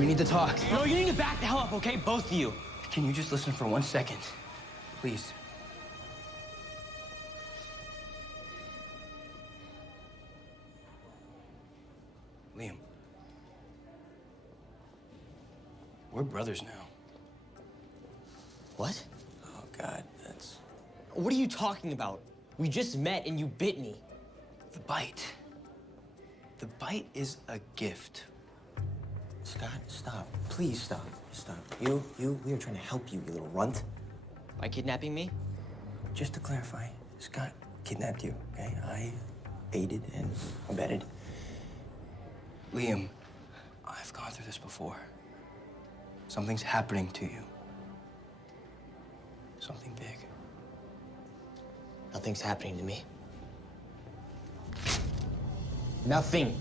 We need to talk. No, you need to back the hell up, okay? Both of you. Can you just listen for 1 second? Please. Liam. We're brothers now. What? Oh, God, that's... What are you talking about? We just met and you bit me. The bite. The bite is a gift. Scott, stop. Please stop. Stop. We are trying to help you, you little runt. By kidnapping me? Just to clarify, Scott kidnapped you, okay? I aided and abetted. Liam, I've gone through this before. Something's happening to you. Something big. Nothing's happening to me. Nothing.